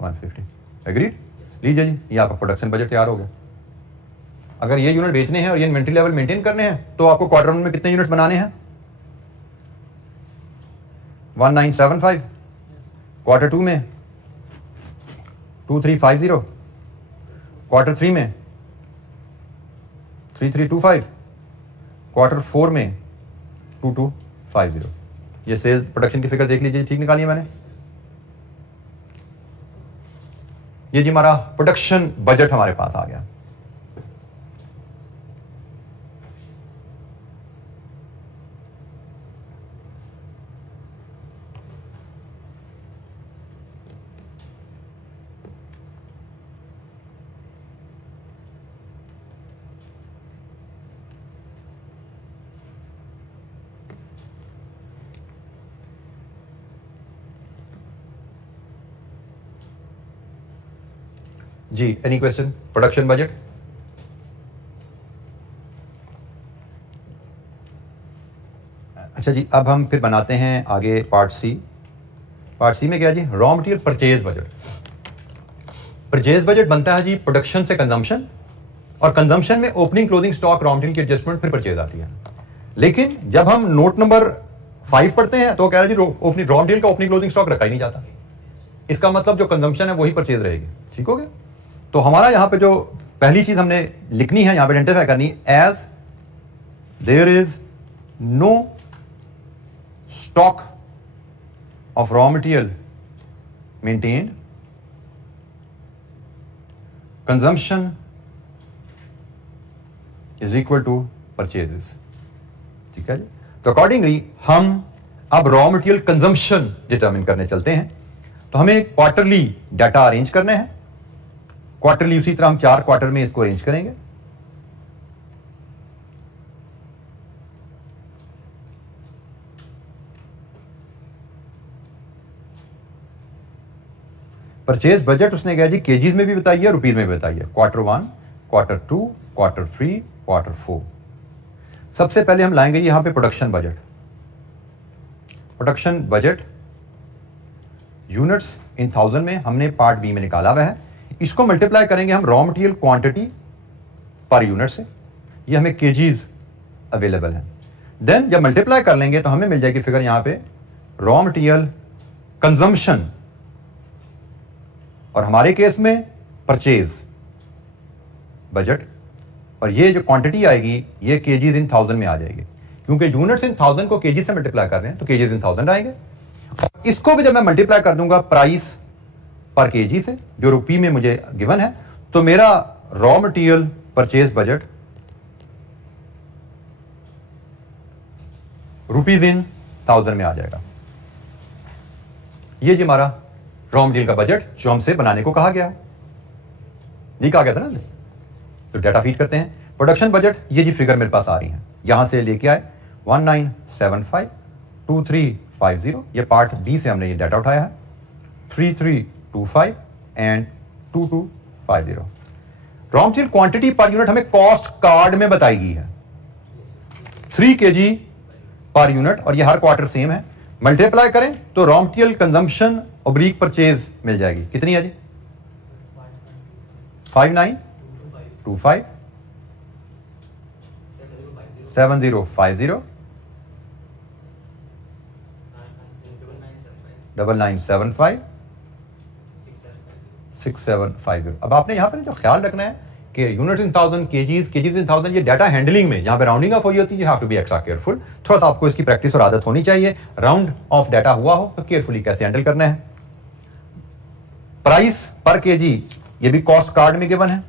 150। एग्रीड? लीजिए जी, ये आपका प्रोडक्शन बजट तैयार हो गया। अगर ये यूनिट बेचने हैं और ये इन्वेंट्री लेवल मेंटेन करने हैं तो आपको क्वार्टर 1 में कितने यूनिट बनाने हैं? 1975। क्वार्टर 2 में 2350, क्वार्टर 3 में 3325, क्वार्टर 4 में 2250। ये सेल्स प्रोडक्शन की फिगर देख लीजिए, ठीक निकाली है मैंने। ये जी हमारा प्रोडक्शन बजट हमारे पास आ गया। जी, एनी क्वेश्चन? Production budget. अच्छा जी, अब हम फिर बनाते हैं आगे पार्ट सी। पार्ट सी में क्या जी? Raw material purchase budget. Purchase budget बनता है जी प्रोडक्शन से कंजम्पशन, और कंजम्पशन में opening closing stock raw material की एडजस्टमेंट, फिर परचेज आती है। लेकिन जब हम नोट नंबर 5 पढ़ते हैं तो कह रहे जी ओपनिंग रॉ मटेरियल का ओपनिंग क्लोजिंग स्टॉक रखा ही नहीं जाता। इसका मतलब जो कंजम्पशन है वही परचेज रहेगी। ठीक हो गया? तो हमारा यहां पे जो पहली चीज हमने लिखनी है, यहां पे आइडेंटिफाई करनी, as there is no stock of raw material maintained, consumption is equal to purchases. ठीक है जी? तो अकॉर्डिंगली हम अब रॉ मटेरियल कंजम्पशन डिटरमिन करने चलते हैं। तो हमें क्वार्टरली डाटा अरेंज करने हैं। क्वार्टरली उसी तरह हम 4 क्वार्टर में इसको अरेंज करेंगे। परचेज बजट उसने कहा जी केजीज में भी बताइए, रुपीज में भी बताइए। Quarter 1, quarter 2, quarter 3, quarter 4। सबसे पहले हम लाएंगे यहां पे production budget. Production budget units in 1000 में हमने पार्ट बी में निकाला हुआ है। इसको मल्टीप्लाई करेंगे हम raw material quantity per unit से। ये हमें केजीज अवेलेबल है। देन जब मल्टीप्लाई कर लेंगे तो हमें मिल जाएगी फिगर यहां पे रॉ मटेरियल कंजम्पशन, और हमारे केस में परचेज बजट, और ये जो क्वांटिटी आएगी ये केजीज इन 1000 में आ जाएगी, क्योंकि यूनिट्स इन 1000 को केजी से मल्टीप्लाई कर रहे हैं तो केजीज इन 1000 आएंगे। इसको भी जब मैं मल्टीप्लाई कर दूंगा प्राइस पर केजी से, जो रुपी में मुझे गिवन है, तो मेरा raw material purchase budget rupees in 1000 में आ जाएगा। ये जी हमारा रॉ मटेरियल का बजट जो हमसे बनाने को कहा गया, ये कहा गया था ना। तो डाटा फीड करते हैं। प्रोडक्शन बजट, ये जी फिगर मेरे पास आ रही है, यहां से लेके आए 19752350, ये पार्ट बी से हमने ये डाटा उठाया है, 3325 and 2250। Raw material quantity per unit हमें कॉस्ट कार्ड में बताई गई है 3 kg पर यूनिट, और ये हर क्वार्टर सेम है। मल्टीप्लाई करें तो raw material consumption oblique purchase मिल जाएगी, कितनी है जी? 5925 7050 9975 6750। अब आपने यहां पर जो ख्याल रखना है कि यूनिट इन 1000, केजीज इन 1000, ये डाटा हैंडलिंग में जहां पे राउंडिंग ऑफ हुई होती है, you have to be extra careful. थोड़ा सा आपको इसकी प्रैक्टिस और आदत होनी चाहिए। राउंड ऑफ डाटा हुआ हो तो केयरफुली कैसे हैंडल करना है। प्राइस पर केजी, ये भी कॉस्ट कार्ड में गिवन है,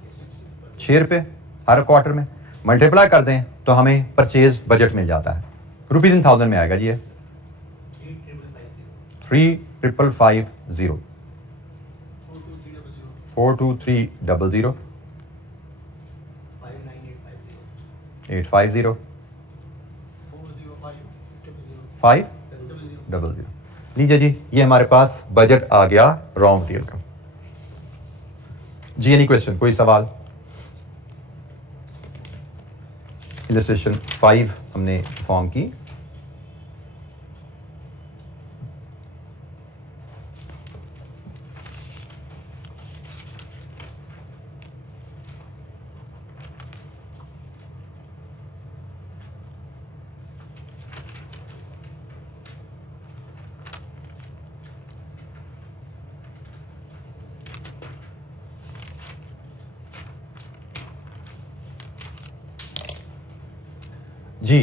6 रुपए हर क्वार्टर में। मल्टीप्लाई कर दें तो हमें परचेज बजट मिल जाता है, रुपीज इन 1000 में आएगा जी, 3550 42300 850 500। लीजिए जी, ये हमारे पास बजट आ गया रॉ मटेरियल का। जी एनी क्वेश्चन, कोई सवाल? इलस्ट्रेशन 5 हमने फॉर्म की। जी,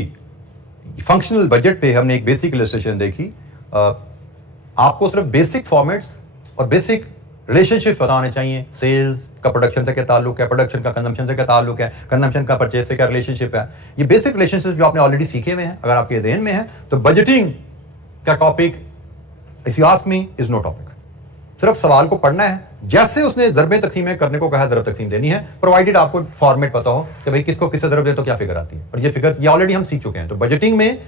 फंक्शनल बजट पे हमने एक बेसिक इलस्ट्रेशन देखी। आपको सिर्फ बेसिक फॉर्मेट्स और बेसिक रिलेशनशिप पता होने चाहिए। सेल्स का प्रोडक्शन से क्या ताल्लुक है, प्रोडक्शन का कंजम्पशन से क्या ताल्लुक है, कंजम्पशन का परचेज से क्या रिलेशनशिप है। ये बेसिक रिलेशनशिप जो आपने ऑलरेडी सीखे हुए हैं, अगर आपके ज़हन में है तो बजटिंग का topic if you ask me is no topic. सिर्फ सवाल को पढ़ना है, जैसे उसने ज़रबें तकसीमें करने को कहा ज़रब तकसीम देनी है, प्रोवाइडेड आपको फॉर्मेट पता हो कि भाई किसको किससे ज़रब दे तो क्या फिगर आती है। और ये फिगर ये ऑलरेडी हम सीख चुके हैं। तो बजटिंग में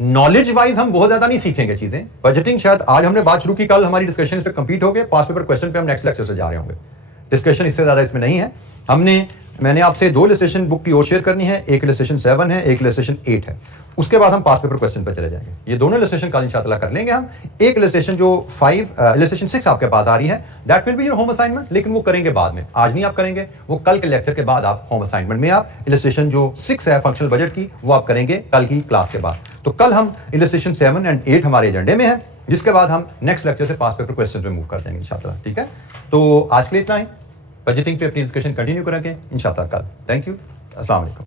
नॉलेज वाइज हम बहुत ज्यादा नहीं सीखेंगे चीजें। बजटिंग शायद आज हमने बात शुरू की, कल हमारी डिस्कशन इस पे कंप्लीट हो गए, पास पेपर क्वेश्चन पे हम नेक्स्ट लेक्चर से जा रहे होंगे। डिस्कशन इससे ज्यादा इसमें नहीं है। मैंने आपसे 2 इलस्ट्रेशन बुक की और शेयर करनी है, एक इलस्ट्रेशन 7 है, एक इलस्ट्रेशन 8 है। उसके बाद हम पास पेपर क्वेश्चन पर चले जाएंगे। ये दोनों इलस्ट्रेशन कल इंशाअल्लाह कर लेंगे हम। एक इलस्ट्रेशन जो इलस्ट्रेशन 6 आपके पास आ रही है, that will be your home assignment, लेकिन वो करेंगे बाद में, आज नहीं आप करेंगे, वो कल के लेक्चर के बाद आप होम असाइनमेंट में आप इलस्ट्रेशन जो 6 है फंक्शनल बजट की, वो आप करेंगे कल की क्लास के बाद। तो कल हम इलस्ट्रेशन 7 एंड 8 हमारे एजेंडे में है, जिसके बाद हम नेक्स्ट लेक्चर से पास पेपर क्वेश्चन पे मूव कर जाएंगे इंशाअल्लाह। ठीक है, तो आज के लिए इतना ही। बजटिंग पे अपनी डिस्कशन कंटिन्यू करेंगे इंशाअल्लाह कल। थैंक यू, अस्सलाम वालेकुम।